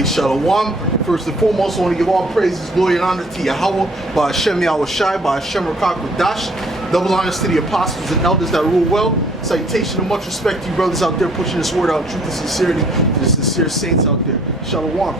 Okay, Shalom. First and foremost, I want to give all praises, glory, and honor to Yahweh, by Hashem Yahweh Shai, by Hashem Rakak Dash. Double honors to the apostles and elders that rule well. Citation and much respect to you brothers out there pushing this word out, truth and sincerity to the sincere saints out there. Shalom.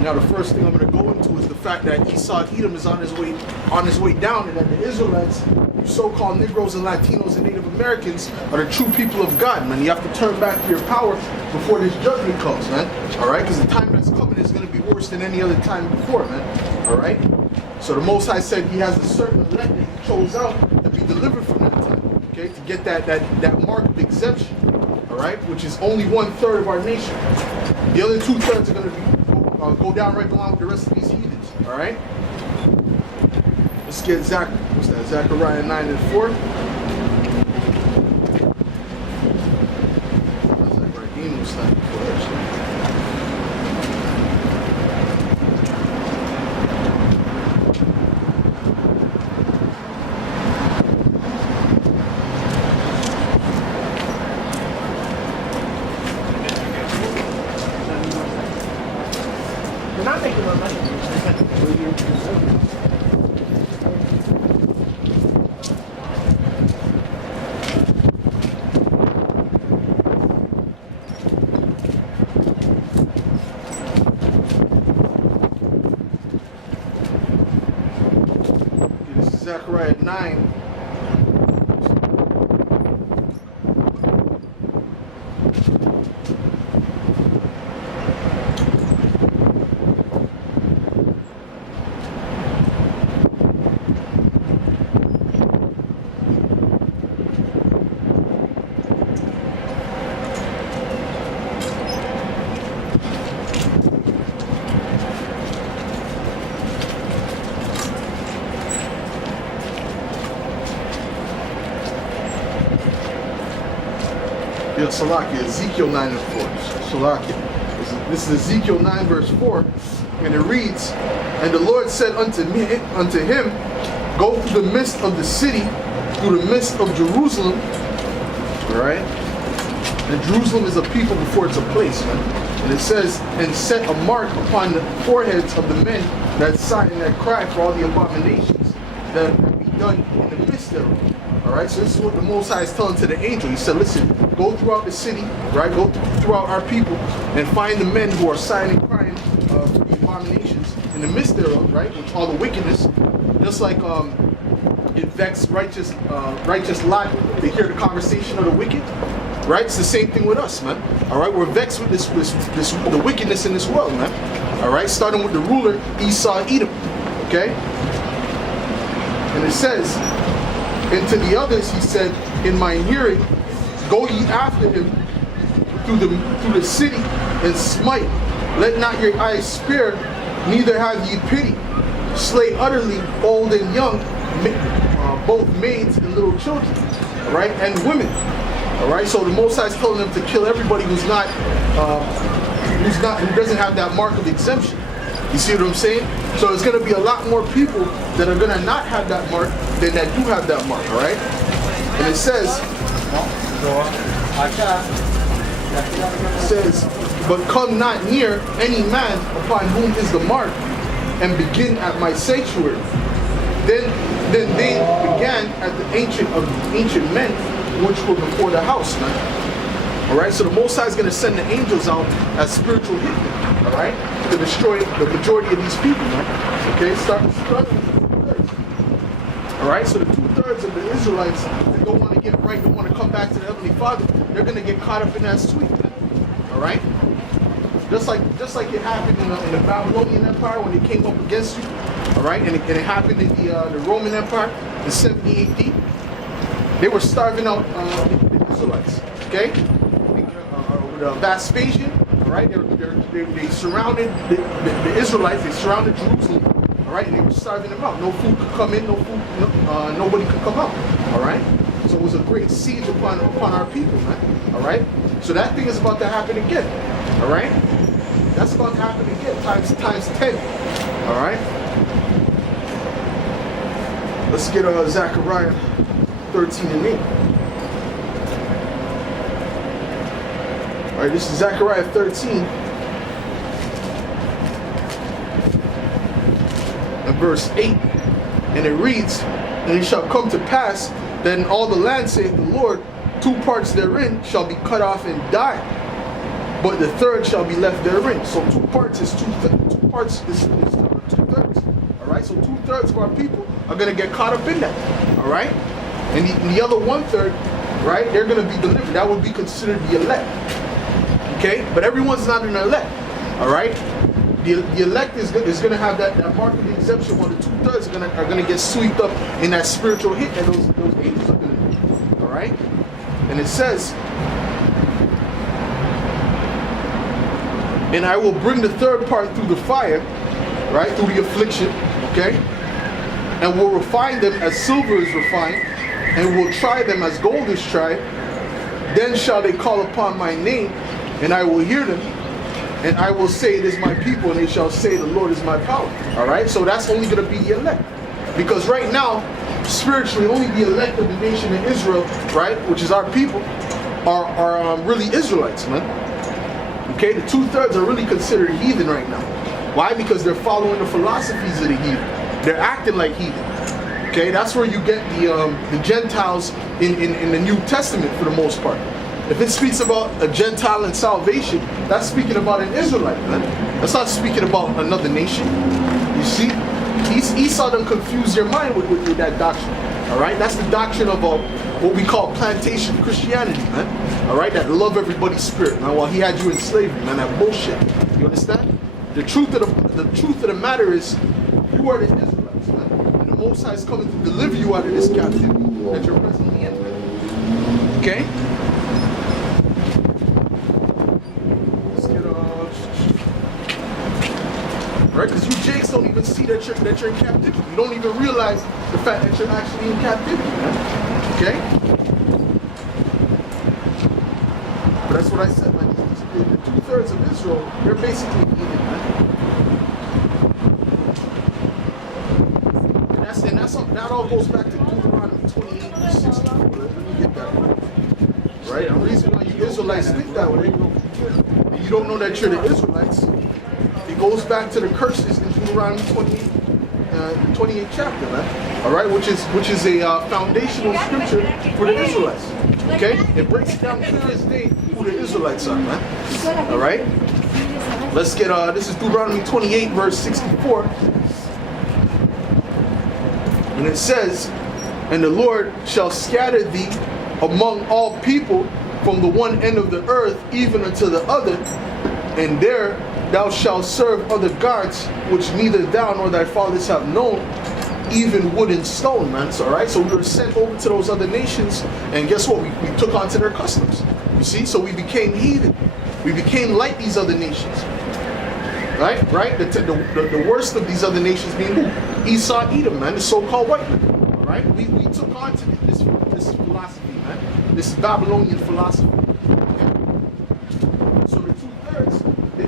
Now the first thing I'm going to go into is the fact that Esau Edom is on his way down, and that the Israelites, you so-called Negroes and Latinos and Native Americans, are the true people of God, man. You have to turn back to your power before this judgment comes, man. All right, because the time that's coming is going to be worse than any other time before, man. All right. So the Most High said He has a certain elect that He chose out to be delivered from that time, okay, to get that mark of exemption, all right, which is only 1/3 of our nation. The other 2/3 are going to go down right along with the rest of these heathens, all right. Let's get Zechariah 9 and 4. Zechariah 9. Salakia, Ezekiel 9 and 4. Salakia. This is Ezekiel 9 verse 4, and it reads, "And the Lord said unto him, go through the midst of the city, through the midst of Jerusalem." Right? And Jerusalem is a people before it's a place, man. And it says, "And set a mark upon the foreheads of the men that sigh and that cry for all the abominations that have been done in the midst thereof." Alright, so this is what the Most High is telling to the angel. He said, listen, go throughout the city, right? Go throughout our people and find the men who are sighing and crying for the abominations in the midst thereof, right? With all the wickedness. Just like it vexed righteous Lot to hear the conversation of the wicked. Right? It's the same thing with us, man. Alright, we're vexed with this the wickedness in this world, man. Alright, starting with the ruler Esau Edom. Okay? And it says, "And to the others he said, in my hearing, go ye after him through the city and smite. Let not your eyes spare, neither have ye pity. Slay utterly old and young, both maids and little children, all right, and women." All right, so the Most High is telling them to kill everybody who doesn't have that mark of exemption. You see what I'm saying? So there's going to be a lot more people that are going to not have that mark than that do have that mark, all right? And it says, "But come not near any man upon whom is the mark, and begin at my sanctuary." Then they began at the ancient men which were before the house, man. All right, so the Most High is going to send the angels out as spiritual hitmen, all right, to destroy the majority of these people, man. Okay, start with the 2/3. All right, so the 2/3 of the Israelites that don't want to get right, don't want to come back to the Heavenly Father, they're going to get caught up in that sweep, man. All right, just like it happened in the Babylonian Empire when they came up against you, all right, and it happened in the Roman Empire in 70 AD. They were starving out the Israelites, okay? Vespasian, all right? They surrounded the Israelites. They surrounded Jerusalem, all right? And they were starving them out. No food could come in. Nobody could come out, all right? So it was a great siege upon our people, man, all right? So that thing is about to happen again, all right? That's about to happen again, times 10, all right? Let's get Zechariah 13 and 8. All right, this is Zechariah 13. verse 8, and it reads, "And it shall come to pass that in all the land, saith the Lord, 2 parts therein shall be cut off and die, but the third shall be left therein." So 2 parts is 2 parts is 2/3. All right, so 2/3 of our people are going to get caught up in that. All right, and the other 1/3, right, they're going to be delivered. That would be considered the elect. Okay, but everyone's not an elect. All right, the elect is going to have that mark of the exemption, while the 2/3 are going to get swept up in that spiritual hit that those angels are going to do. All right, and it says, "And I will bring the third part through the fire," right, through the affliction, okay, "and will refine them as silver is refined, and will try them as gold is tried. Then shall they call upon my name, and I will hear them. And I will say, it is my people, and they shall say, the Lord is my power." All right, so that's only going to be the elect. Because right now, spiritually, only the elect of the nation of Israel, right, which is our people, are really Israelites, man. Okay, the 2/3 are really considered heathen right now. Why? Because they're following the philosophies of the heathen. They're acting like heathen. Okay, that's where you get the Gentiles in the New Testament for the most part. If it speaks about a Gentile and salvation, that's speaking about an Israelite, man. That's not speaking about another nation. You see, Esau done confused your mind with that doctrine. All right, that's the doctrine of what we call plantation Christianity, man. All right, that love everybody's spirit, man. While he had you in slavery, man, that bullshit. You understand? The truth of the matter is, you are the Israelites, man. And the Most High is coming to deliver you out of this captivity that you're presently in, man. Okay? Right? Because you Jakes don't even see that you're in captivity. You don't even realize the fact that you're actually in captivity, man. Okay? But that's what I said, man. The 2/3 of Israel, they're basically heathen, man. And that all goes back to Deuteronomy 28 and 64. Let me get that right. Right? And the reason why you Israelites think that way, and you don't know that you're the Israelites, it goes back to the curses in Deuteronomy 28 chapter, man. All right, which is a foundational scripture for the Israelites. Okay, it breaks down clear as day who the Israelites are, man. All right, let's get this is Deuteronomy 28 verse 64, and it says, "And the Lord shall scatter thee among all people from the one end of the earth even unto the other, and there thou shalt serve other gods, which neither thou nor thy fathers have known, even wood and stone," man. So, all right, so we were sent over to those other nations, and guess what? We took on to their customs. You see, so we became heathen. We became like these other nations. Right? The worst of these other nations being who? Esau, Edom, man, the so-called white man. All right, we took on to this philosophy, man, this Babylonian philosophy. Okay? So the 2/3.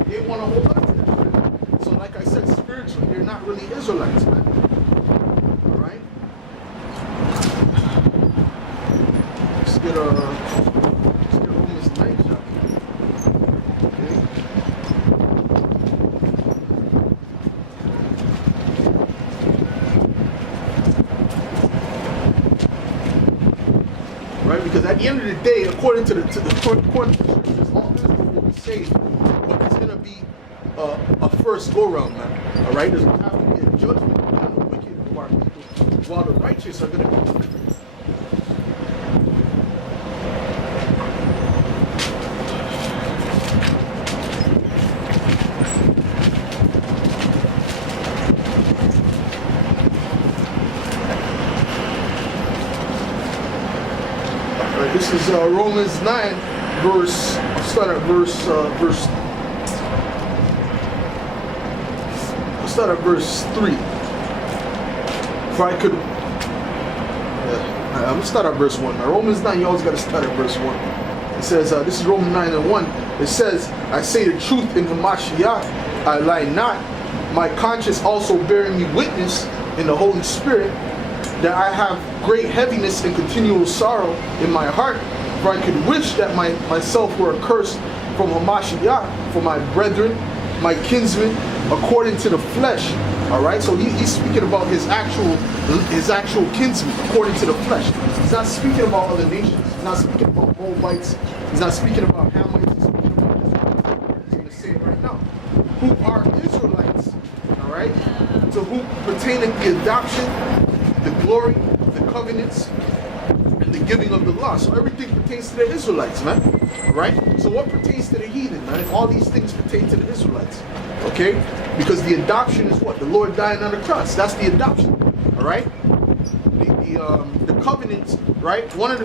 They want to hold on to that. So like I said, spiritually, they're not really Israelites, man. All right? Let's get Romans 9 chapter. Okay? Right? Because at the end of the day, according to the scriptures, all Israel will be saved. But it's going to be a first go-round, man. All right? There's going to have to be a judgment on the wicked of our people, while the righteous are going to be delivered. This is Romans 9, verse. I'll start at verse. I'll start at verse 3. If I could. I'm gonna start at verse 1. Now, Romans 9, you always got to start at verse 1. It says, this is Romans 9 and 1. It says, "I say the truth in Hamashiach, I lie not. My conscience also bearing me witness in the Holy Spirit, that I have great heaviness and continual sorrow in my heart, for I could wish that myself were accursed from Hamashiach, for my brethren, my kinsmen, according to the flesh, All right, so he's speaking about his actual kinsmen according to the flesh. He's not speaking about other nations. He's not speaking about Moabites. He's not speaking about Hamites. He's speaking about Israelites. He's going to say it right now. Who are Israelites? All right, to whom pertaining the adoption, the glory, the covenants, and the giving of the law. So everything pertains to the Israelites, man. All right. So what pertains to the heathen, man? All these things pertain to the Israelites. Okay? Because the adoption is what? The Lord dying on the cross. That's the adoption. All right? The covenants, right? One of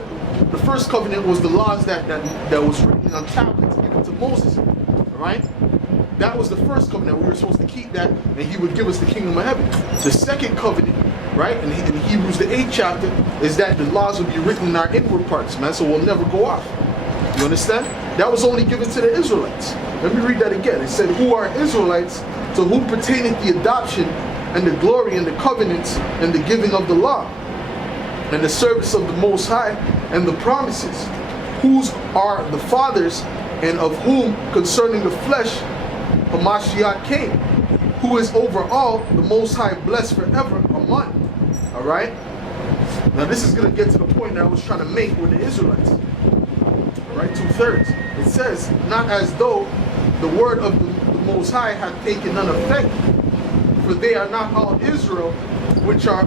the first covenant was the laws that was written on tablets given to Moses. All right? That was the first covenant. We were supposed to keep that, and he would give us the kingdom of heaven. The second covenant, right, in Hebrews the 8th chapter, is that the laws would be written in our inward parts, man, so we'll never go off. You understand? That was only given to the Israelites. Let me read that again. It said, who are Israelites, to whom pertaineth the adoption and the glory and the covenants and the giving of the law and the service of the Most High and the promises, whose are the fathers, and of whom concerning the flesh Hamashiach came, who is over all, the Most High blessed forever. Amen. All right? Now this is going to get to the point that I was trying to make with the Israelites. Right, 2/3. It says, not as though the word of the Most High hath taken none effect, for they are not all Israel, which are